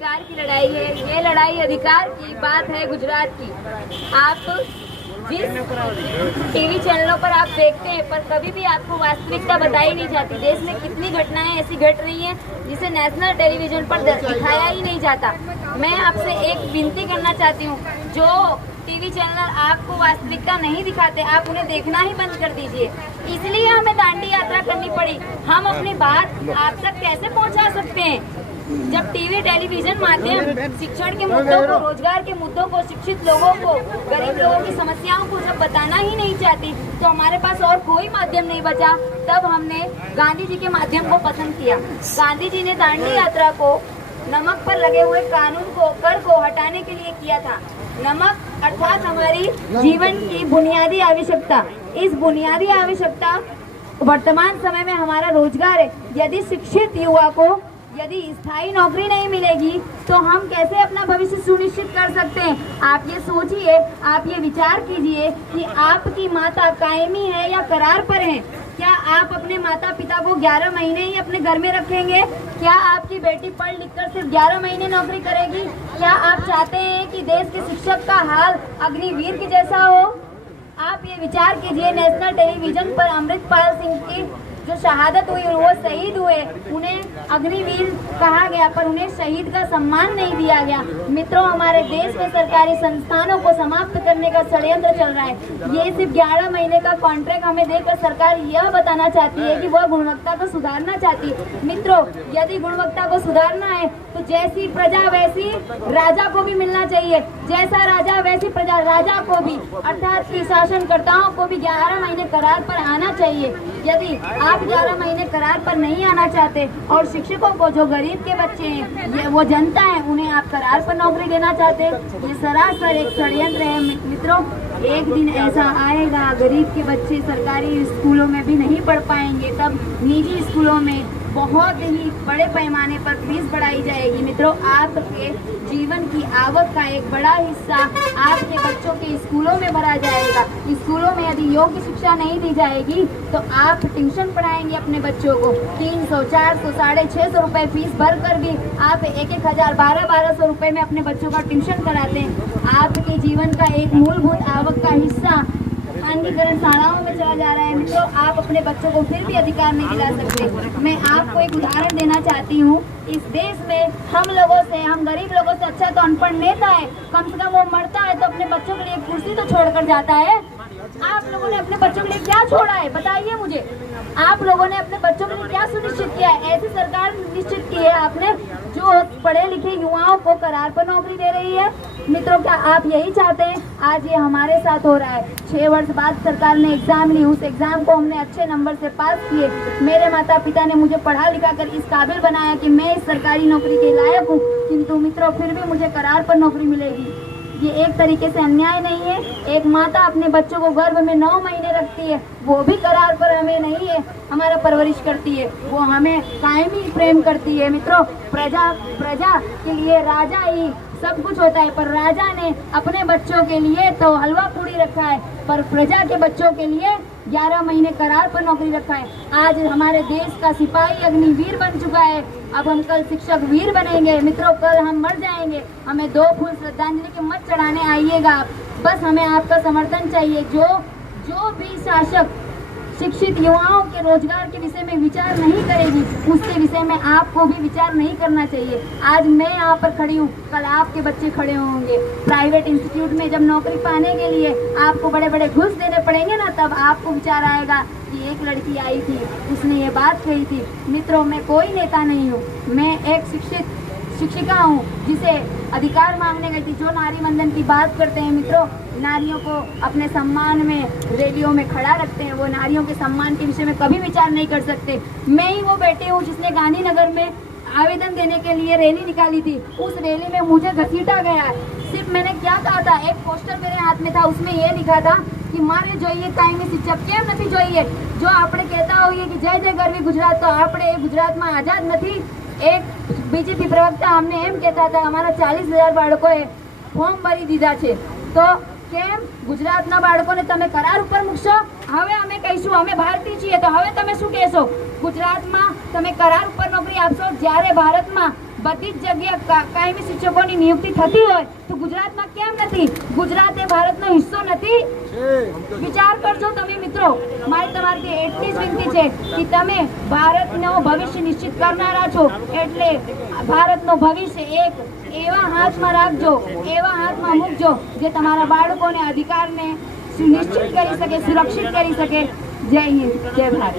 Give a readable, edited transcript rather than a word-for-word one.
अधिकार की लड़ाई है। ये लड़ाई अधिकार की बात है गुजरात की। आप जिस टीवी चैनलों पर आप देखते हैं, पर कभी भी आपको वास्तविकता बताई नहीं जाती। देश में कितनी घटनाएं ऐसी घट रही हैं जिसे नेशनल टेलीविजन पर दिखाया ही नहीं जाता। मैं आपसे एक विनती करना चाहती हूँ, जो टीवी चैनल आपको वास्तविकता नहीं दिखाते, आप उन्हें देखना ही बंद कर दीजिए। इसलिए हमें दांडी यात्रा करनी पड़ी। हम अपनी बात आप तक कैसे पहुंचा सकते हैं जब टीवी टेलीविजन माध्यम शिक्षण के मुद्दों को, रोजगार के मुद्दों को, शिक्षित लोगों को, गरीब लोगों की समस्याओं को जब बताना ही नहीं चाहती, तो हमारे पास और कोई माध्यम नहीं बचा। तब हमने गांधी जी के माध्यम को पसंद किया। गांधी जी ने दांडी यात्रा को नमक पर लगे हुए कानून को, कर को हटाने के लिए किया था। नमक अर्थात हमारी जीवन की बुनियादी आवश्यकता। इस बुनियादी आवश्यकता वर्तमान समय में हमारा रोजगार है। यदि शिक्षित युवा को यदि स्थायी नौकरी नहीं मिलेगी तो हम कैसे अपना भविष्य सुनिश्चित कर सकते हैं? आप ये सोचिए, आप ये विचार कीजिए कि आपकी माता कायमी है या करार पर है। क्या आप अपने माता पिता को 11 महीने ही अपने घर में रखेंगे? क्या आपकी बेटी पढ़ लिख कर सिर्फ 11 महीने नौकरी करेगी? क्या आप चाहते हैं कि देश के शिक्षक का हाल अग्निवीर के जैसा हो? आप ये विचार कीजिए। नेशनल टेलीविजन पर अमृतपाल सिंह की जो शहादत हुई, वो शहीद हुए, उन्हें अग्निवीर कहा गया, पर उन्हें शहीद का सम्मान नहीं दिया गया। मित्रों, हमारे देश में सरकारी संस्थानों को समाप्त करने का षड्यंत्र चल रहा है। ये सिर्फ 11 महीने का कॉन्ट्रैक्ट हमें देकर सरकार यह बताना चाहती है कि वह गुणवत्ता को सुधारना चाहती है। मित्रों, यदि गुणवत्ता को सुधारना है तो जैसी प्रजा वैसी राजा को भी मिलना चाहिए। जैसा राजा वैसी प्रजा। राजा को भी अर्थात की शासनकर्ताओं को भी 11 महीने करार पर आना चाहिए। यदि आप 11 महीने करार पर नहीं आना चाहते और शिक्षकों को, जो गरीब के बच्चे हैं, ये वो जनता है, उन्हें आप करार पर नौकरी देना चाहते, ये सरासर एक षड्यंत्र है। मित्रों, एक दिन ऐसा आएगा गरीब के बच्चे सरकारी स्कूलों में भी नहीं पढ़ पाएंगे, तब निजी स्कूलों में बहुत ही बड़े पैमाने पर फीस बढ़ाई जाएगी। मित्रों, आपके जीवन की आवक का एक बड़ा हिस्सा आपके बच्चों के स्कूलों में भरा जाएगा। स्कूलों में यदि योग्य शिक्षा नहीं दी जाएगी तो आप ट्यूशन पढ़ाएंगे अपने बच्चों को 300, 400, 650 रुपए फीस भरकर भी आप 1,000, 1200 रुपए में अपने बच्चों का ट्यूशन कराते हैं। आपके जीवन का एक मूलभूत आवक का हिस्सा खानगीकरण शालाओं में चला जा रहा है। मित्रों, आप अपने बच्चों को फिर भी अधिकार नहीं दिला सकते। मैं आपको एक उदाहरण देना चाहती हूँ। इस देश में हम लोगों से, हम गरीब लोगों से अच्छा तो अनपढ़ नेता है। कम से कम वो मरता है तो अपने बच्चों के लिए कुर्सी तो छोड़कर जाता है। आप लोगों ने अपने बच्चों के लिए क्या छोड़ा है, बताइए मुझे। आप लोगों ने अपने बच्चों के लिए क्या सुनिश्चित किया है? ऐसी सरकार निश्चित की है आपने जो पढ़े लिखे युवाओं को करार पर नौकरी दे रही है। मित्रों, क्या आप यही चाहते हैं? आज ये हमारे साथ हो रहा है। 6 वर्ष बाद सरकार ने एग्जाम ली, उस एग्जाम को हमने अच्छे नंबर से पास किए। मेरे माता पिता ने मुझे पढ़ा लिखा कर इस काबिल बनाया कि मैं इस सरकारी नौकरी के लायक हूँ, किंतु मित्रों फिर भी मुझे करार पर नौकरी मिलेगी। ये एक तरीके से अन्याय नहीं है? एक माता अपने बच्चों को गर्भ में 9 महीने रखती है, वो भी करार पर हमें नहीं है हमारा परवरिश करती है, वो हमें कायमी प्रेम करती है। मित्रों, प्रजा के लिए राजा ही सब कुछ होता है, पर राजा ने अपने बच्चों के लिए तो हलवा पूड़ी रखा है, पर प्रजा के बच्चों के लिए 11 महीने करार पर नौकरी रखा है। आज हमारे देश का सिपाही अग्निवीर बन चुका है, अब हम कल शिक्षक वीर बनेंगे। मित्रों, कल हम मर जाएंगे, हमें 2 फूल श्रद्धांजलि के मत चढ़ाने आइएगा आप। बस हमें आपका समर्थन चाहिए। जो भी शासक शिक्षित युवाओं के रोजगार के विषय में विचार नहीं करेगी, उसके विषय में आपको भी विचार नहीं करना चाहिए। आज मैं यहाँ पर खड़ी हूँ, कल आपके बच्चे खड़े होंगे। प्राइवेट इंस्टीट्यूट में जब नौकरी पाने के लिए आपको बड़े बड़े घूस देने पड़ेंगे ना, तब आपको विचार आएगा कि एक लड़की आई थी, उसने ये बात कही थी। मित्रों, मैं कोई नेता नहीं हूँ, मैं एक शिक्षिका हूँ जिसे अधिकार मांगने गई थी। जो नारी वंदन की बात करते हैं मित्रों, नारियों को अपने सम्मान में रैलियों में खड़ा रखते हैं, वो नारियों के सम्मान के विषय में कभी विचार नहीं कर सकते। मैं ही वो बेटी हूँ जिसने गांधीनगर में आवेदन देने के लिए रैली निकाली थी। उस रैली में मुझे घसीटा गया। सिर्फ मैंने क्या कहा था, एक पोस्टर मेरे हाथ में था, उसमें ये लिखा था कि मारे જોઈએ કાયમી શિક્ષક કેમ નથી જોઈએ? જો આપણે કહેતા હોઈએ कि जय जय गरवी गुजरात, तो આપણે ગુજરાતમાં આઝાદ નથી। एक बीजेपी प्रवक्ता हमने एम कहता था, हमारा 40,000 બાળકોએ ફોર્મ ભરી દીધા છે, તો કેમ ગુજરાતના બાળકોને તમે કરાર ઉપર મૂકશો? હવે અમે કહીશું અમે ભારતીય છીએ, તો હવે તમે શું કહેશો? ગુજરાતમાં તમે કરાર ઉપર નોકરી આપશો, જ્યારે ભારતમાં બધી જ જગ્યાએ કાયમી શિક્ષકોની નિયુક્તિ થતી હોય તો ગુજરાતમાં કેમ નથી? ગુજરાત એ ભારતનો હિસ્સો નથી? વિચાર કરજો તમે મિત્રો. મારી તમારી એટલી જ વિનંતી છે કે તમે ભારતનો ભવિષ્ય નિશ્ચિત કરનારા છો, એટલે ભારતનો ભવિષ્ય એક એવા હાથમાં રાખજો, એવા હાથમાં મૂકજો જે તમારા બાળકોને અધિકારને સુનિશ્ચિત કરી શકે, સુરક્ષિત કરી શકે. જય હિન્દ, જય ભારત.